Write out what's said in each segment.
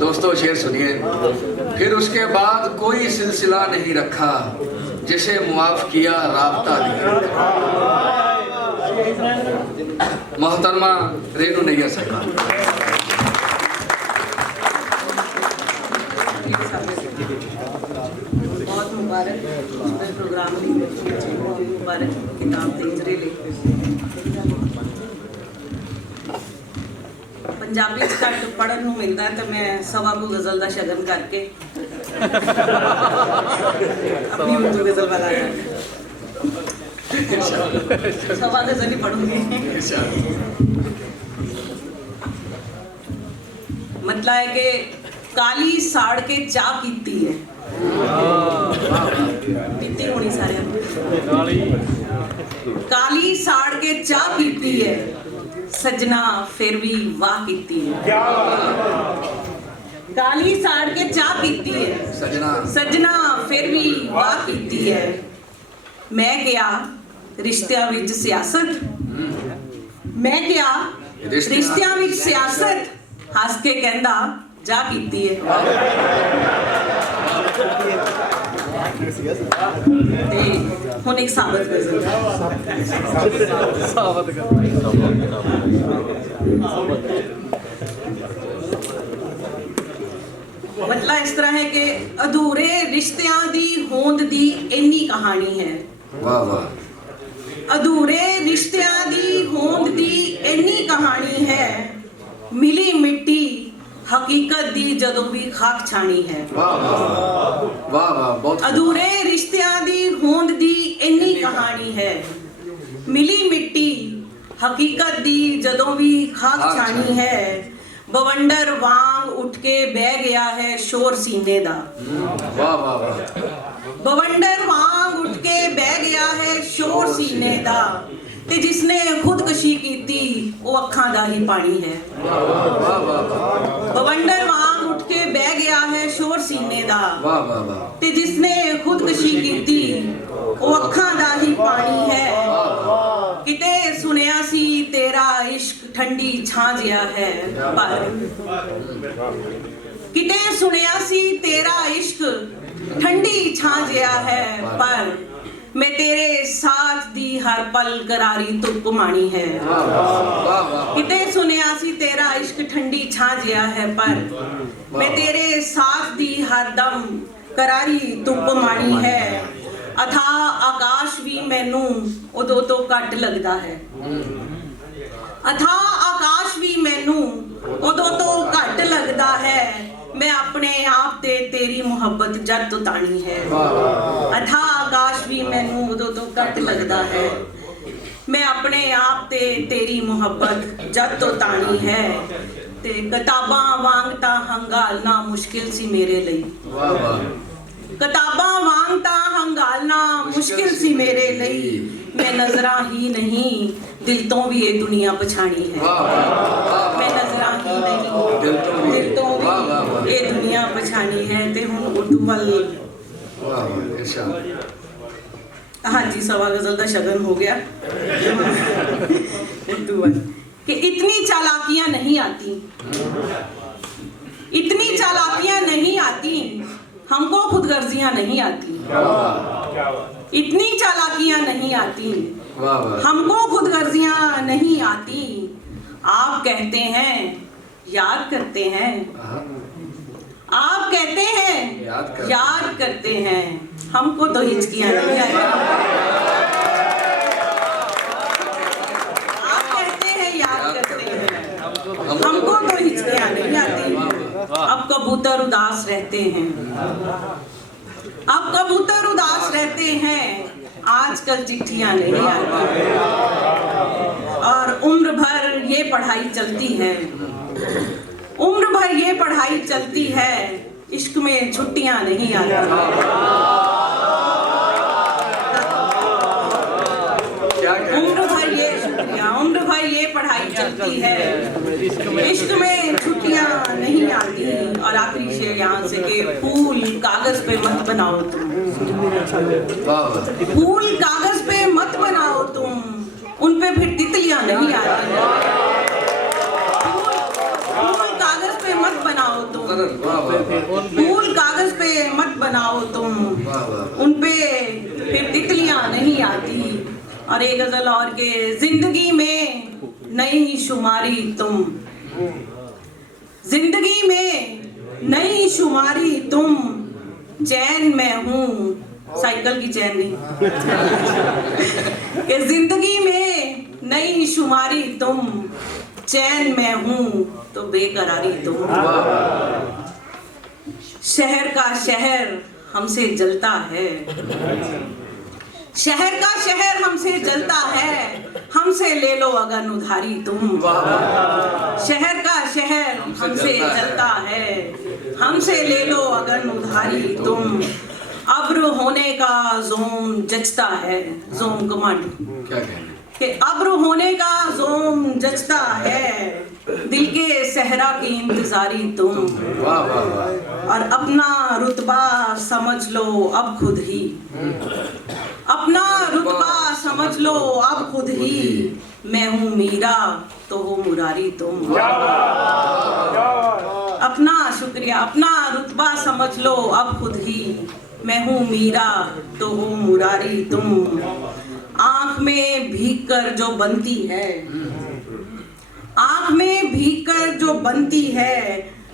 दोस्तों शेर सुनिए। फिर उसके बाद कोई सिलसिला नहीं रखा, जिसे मुआफ किया राब्ता नहीं रखा। मोहतरमा रेनू नैयर साहिबा। बहुत मुबारक प्रोग्राम बहुत मुबारक किताब ਦੇ ਇਜਰੇ ਲਈ। ਪੰਜਾਬੀ ਚ ਘੱਟ ਪੜ੍ਹਨ ਨੂੰ ਮਿਲਦਾ ਤਾਂ ਮੈਂ ਸਵਾ ਕੋ ਗਜ਼ਲ ਦਾ ਸ਼ਗਨ ਕਰਕੇ ਆਪਣੀ ਉਰਦੂ ਗਜ਼ਲ ਵਾਲਾ सवा गजल ही पढ़ूंगी। मतलब है कि काली साड़ के चाह पीती है, पीती होनी सारे काली साड़ के चाह पीती है, सजना फिर भी वाह पीती है। काली साड़ के चाह पीती है, सजना फिर भी वाह पीती है। मैं क्या रिश्तियां विच सियासत, मैं क्या रिश्तियां विच सियासत, हस के कहंदा जा कीती है। ते हुण एक साबत गज़ल मतलब इस तरह है कि अधूरे रिश्तियां दी होंद दी इन्नी कहानी है। वाह वाह। अधूरे रिश्तियां दी होंद दी इन्नी कहानी है, मिली मिट्टी हकीकत दी जदों भी खाक छानी है। वाह वाह वाह वाह। बहुत अधूरे रिश्तियां दी होंद दी इन्नी कहानी है, मिली मिट्टी हकीकत दी जदों भी खाक छानी है। बवंडर वांग उठ के बह गया है शोर सीने दा। वाह वाह वाह। बवंडर वांग उठ के बह गया है शोर सीने दा, ते जिसने खुदकशी कीती वो अखां दा ही पानी है। बवंडर वांग उठ के बह गया है शोर सीने दा, ते जिसने खुदकशी कीती वो अखां दा ही पानी है। किते सुनिया सी तेरा इश्क ठंडी छां जिया है, पर किते सुनिया सी तेरा इश्क ठंडी छां जिया है, पर मैं तेरे साथ दी हर पल करारी तुक मानी है। किते सुनिया सी तेरा इश्क ठंडी छां जिया है, पर मैं तेरे साथ दी हर दम करारी तुक मानी है। अथा आकाश भी मैनू उदों तो घट लगदा है, अथा आकाश भी मैनू उदों तो घट लगदा है। मैं अपने आप ते तेरी मुहब्बत जद तो तानी है। अथा आकाश भी मैनू उदों तो घट लगदा है, मैं अपने आप ते तेरी मुहब्बत जद तो तानी है। ते किताबां वांग तां हंगालना मुश्किल सी मेरे लिए, किताबां वांग तां हंगालना मुश्किल सी मेरे लिए। मैं नजरा ही नहीं दिल तो भी ये दुनिया पछाणी है। मैं नजरा ही नहीं दिल तो भी ये दुनिया पछाणी है। ते हुण उर्दू वल हाँ जी सवा गजल का शगन हो गया। उर्दू वल कि इतनी चालाकियां नहीं आती, इतनी चालाकियां नहीं आती, हमको खुदगर्जियां नहीं आती। इतनी चालाकियां नहीं आती, हमको खुदगर्जियां नहीं आती। आप कहते हैं याद करते हैं, आप कहते हैं याद करते हैं, हमको तो हिचकियां नहीं आती। आप कहते हैं याद करते हैं, हमको तो हिचकियां नहीं आती। अब कबूतर उदास रहते हैं, अब कबूतर उदास रहते हैं, आजकल चिट्ठियां नहीं आती। और उम्र भर ये पढ़ाई चलती है, उम्र भर ये पढ़ाई चलती है, इश्क में छुट्टियां नहीं आती। उम्र भर ये पढ़ाई चलती है, इश्क में छुट्टियां नहीं आती। और आखिरी शेर यहाँ से कि फूल कागज पे मत बनाओ तुम, फूल कागज पे मत बनाओ तुम, उन पे फिर तितलियां नहीं आती। फूल कागज पे मत बनाओ तुम, वाह वाह फूल कागज पे मत बनाओ तुम, उन पे फिर तितलियां नहीं आती। और एक गजल और के, जिंदगी में नई शुमारी तुम, जिंदगी में नई शुमारी तुम, चैन में हूँ, साइकिल की चैन नहीं कि जिंदगी में नई शुमारी तुम, चैन में हूँ तो बेकरारी तुम। शहर का शहर हमसे जलता है, शहर का शहर हमसे जलता है, हमसे ले लो अगर उधारी तुम। शहर का शहर हमसे जलता है, हमसे ले लो अगर उधारी तुम। अब्र होने का जोम जचता है, जोम कमांड क्या कहना कि अब्र होने का जोम जचता है, दिल के सहरा की इंतजारी तुम। वाह वाह वाह और अपना रुतबा समझ लो अब खुद ही, अपना रुतबा समझ लो अब खुद ही, मैं हूँ मीरा तो हो मुरारी तुम। अपना शुक्रिया, अपना रुतबा समझ लो अब खुद ही, मैं हूँ मीरा तो हूँ मुरारी तुम। आंख में भीग कर जो बनती है, आंख में भीग कर जो बनती है,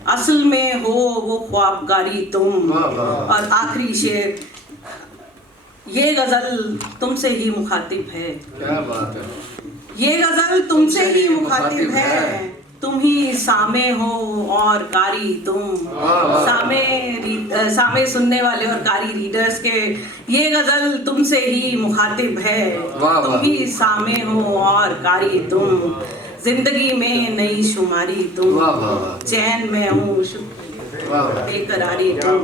असल में हो वो ख्वाबगारी तुम। और आखिरी शेर, ये गजल तुमसे ही मुखातिब है, क्या बात है, ये गजल तुमसे ही मुखातिब है, तुम ही सामे हो और कारी तुम। सामे सुनने वाले और कारी रीडर्स के, ये गजल तुमसे ही मुखातिब है, तुम ही सामे हो और कारी तुम, जिंदगी में नई शुमारी तुम, चैन में हूँ बेकरारी तुम।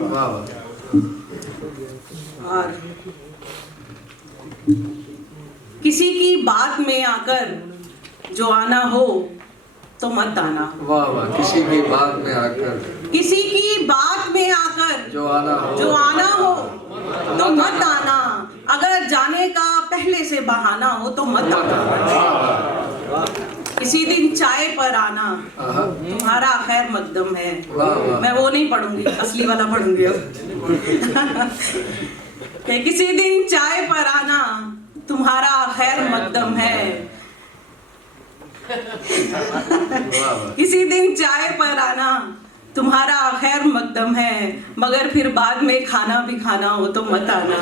और किसी की बात में आकर जो आना हो तो मत आना। वाह वाह, किसी की बात में आकर, किसी की बात में आकर जो आना हो तो मत आना, अगर जाने का पहले से बहाना हो तो मत आना। किसी दिन चाय पर आना, तुम्हारा खैर मकदम है। मैं वो नहीं पढ़ूंगी, असली वाला पढ़ूंगी अब। किसी दिन चाय पर आना, तुम्हारा खैर मकदम है। किसी दिन चाय पर आना, तुम्हारा खैर मकदम है, मगर फिर बाद में खाना भी खाना हो तो मत आना।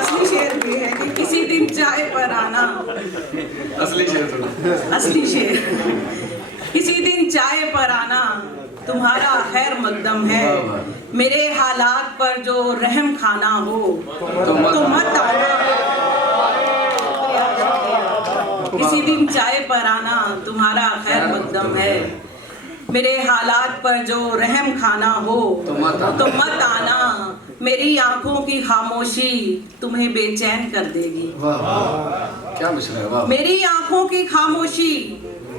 असली शेर भी है कि किसी दिन चाय पर आना, असली शेर, असली शेर, किसी दिन चाय पर आना, तुम्हारा खैर मकदम है, मेरे हालात पर जो रहम खाना हो तो मत आना। किसी दिन चाय पर आना, तुम्हारा खैर मकदम है, मेरे हालात पर जो रहम खाना हो तो मत आना। मेरी आंखों की खामोशी तुम्हें बेचैन कर देगी। क्या मिसरा है, वाह। मेरी आंखों की खामोशी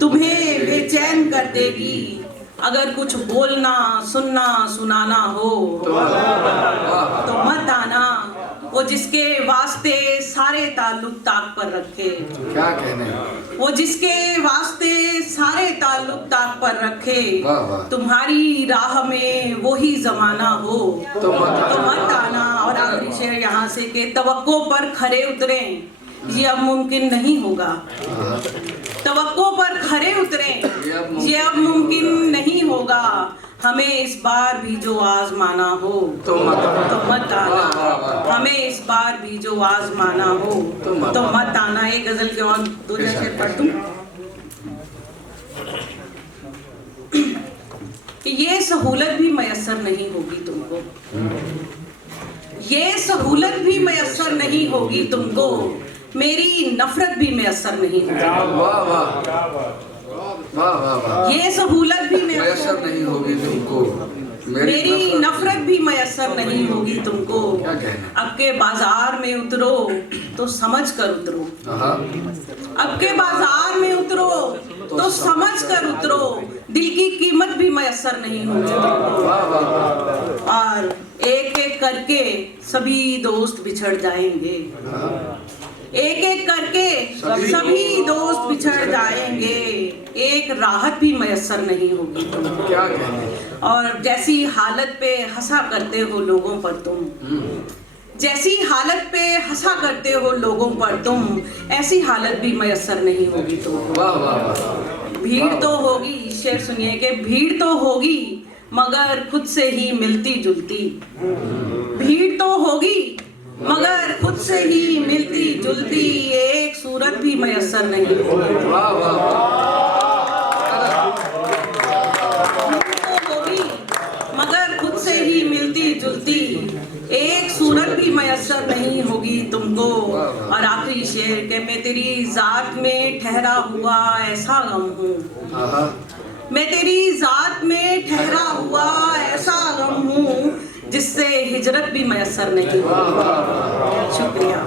तुम्हें बेचैन कर देगी, अगर कुछ बोलना सुनना सुनाना हो तो मत आना। वो जिसके वास्ते सारे ताल्लुक ताक पर रखे, क्या कहने, वो जिसके वास्ते सारे ताल्लुक ताक पर रखे, तुम्हारी राह में वही जमाना हो तो मत आना। और आखिरी शेर यहाँ से के, तवक्को पर खरे उतरे ये अब मुमकिन नहीं होगा, तवक्को पर खरे उतरे ये अब मुमकिन नहीं होगा, हमें इस बार भी जो आजमाना हो तो मत आना। हमें इस बार भी जो आजमाना हो तो मत आना। एक गजल के और दो शेर पढ़ दूं कि ये सहूलत भी मयसर नहीं होगी तुमको, ये सहूलत भी मयसर नहीं होगी तुमको, मेरी नफरत भी मयसर नहीं होगी। वाह वाह वाह वाह वाह, ये सहूलत भी मयसर नहीं होगी तुमको, मेरी नफरत भी मयसर नहीं होगी तुमको। क्या कहना, अब के बाजार में उतरो तो समझ कर उतरो, अब के बाजार में उतरो तो समझ कर उतरो, दिल की कीमत भी मयसर नहीं होगी तुमको। और एक एक करके सभी दोस्त बिछड़ जाएंगे, एक एक करके सभी दोस्त बिछड़ जाएंगे, एक राहत भी मयस्सर नहीं होगी तुमको। क्या कहने, और जैसी हालत पे हंसा करते हो लोगों पर तुम, जैसी हालत पे हंसा करते हो लोगों पर तुम, ऐसी हालत भी मयस्सर नहीं होगी तुमको। वाह वाह वाह। भीड़ तो होगी, शेर सुनिए कि भीड़ तो होगी मगर खुद से ही मिलती जुलती। भीड़ तो होगी मगर खुद से ही मिलती जुलती, एक सूरत भी मयस्सर नहीं होगी। वाह वाह होगी मगर खुद से ही मिलती जुलती, एक सूरत भी मयस्सर नहीं होगी तुमको। और आखिरी शेर के मैं तेरी जात में ठहरा हुआ ऐसा गम हूँ, मैं तेरी जात में ठहरा हुआ ऐसा गम हूँ, जिससे हिजरत भी मयस्सर नहीं होगी। शुक्रिया।